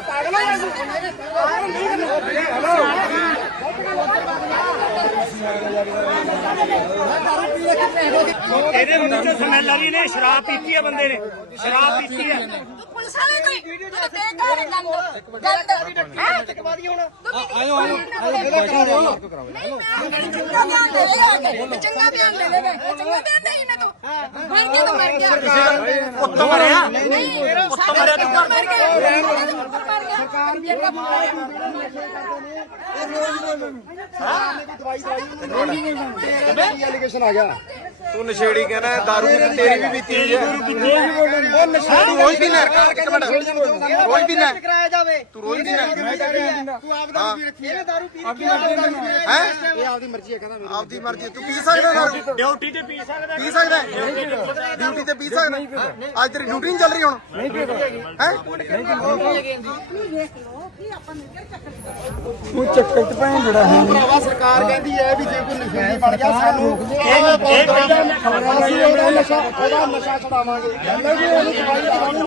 ਪਾਗਲ ਹੈ ਇਹਦੇ ਮੂੰਹ ਚ ਸਮੈਲ ਆ ਰਹੀ ਨੇ ਸ਼ਰਾਬ ਪੀਤੀ ਹੈ ਬੰਦੇ ਨੇ। ਸ਼ਰਾਬ ਪੀਤੀ ਹੈ ਪੁਲਿਸ ਵਾਲੇ ਕੋਈ ਤੂੰ ਤਾਂ ਬੇਕਾਰ ਹੈ? ਗੰਦ ਗੰਦ ਹਾਂ ਹੁਣ। ਆਇਓ ਆਇਓ ਚੰਗਾ ਬਿਆਨ ਦੇ ਰਿਹਾ ਚੰਗਾ ਬਿਆਨ ਦੇ ਦੇ ਚੰਗਾ ਬਿਆਨ ਦੇ ਇਹਨੇ ਤੂੰ। ਮਰ ਗਿਆ ਤਾਂ ਮਰ ਗਿਆ। ਉੱਤੋਂ ਮਰਿਆ ਨਹੀਂ ਉੱਤੋਂ ਮਰਿਆ ਤੂੰ ਮਰ ਗਿਆ। ਐਲੀਗੇਸ਼ਨ ਆ ਗਿਆ। ਤੂੰ ਨਸ਼ੇੜੀ ਕਹਿੰਦਾ ਦਾਰੂ ਵੀ ਤੇਰੀ ਵੀ ਪੀਤੀ ਹੋਈ ਹੈ ਉਹ ਰੋਜ਼ ਪੀਣਾ ਇੱਕ ਮਿੰਟ। ਰੋਜ਼ ਪੀਣਾ ਕਰਾਇਆ ਜਾਵੇ ਤੂੰ ਰੋਜ਼ ਪੀਣਾ ਤੂੰ ਆਪ ਦਾ ਵੀ ਰੱਖੀ ਇਹਨੇ ਦਾਰੂ ਪੀ ਦਾ ਵੀ ਹੈ? ਆਪਦੀ ਮਰਜ਼ੀ ਹੈ ਕਹਿੰਦਾ ਮੇਰੀ ਆਪਦੀ ਮਰਜ਼ੀ ਤੂੰ ਪੀ ਸਕਦਾ ਦਾਰੂ ਡਿਊਟੀ ਤੇ ਪੀ ਸਕਦਾ ਪੀ ਸਕਦਾ ਡਿਊਟੀ ਤੇ ਪੀ ਸਕਦਾ ਅੱਜ ਤੇਰੀ ਡਿਊਟੀ ਨਹੀਂ ਚੱਲ ਰਹੀ ਹੁਣ? ਨਹੀਂ ਪੀ ਹੈ? ਭਰਾਵਾ ਸਰਕਾਰ ਕਹਿੰਦੀ ਹੈ ਵੀ ਜੇ ਕੋਈ ਨਸ਼ੇੜੀ ਬਣ ਗਿਆ ਸਾਨੂੰ ਅਸੀਂ ਉਹਦਾ ਨਸ਼ਾ ਉਹਦਾ ਨਸ਼ਾ ਛਡਾਵਾਂਗੇ। ਕਹਿੰਦਾ ਵੀ ਉਹਨੂੰ ਦਵਾਈ ਦਵਾਉਣੀ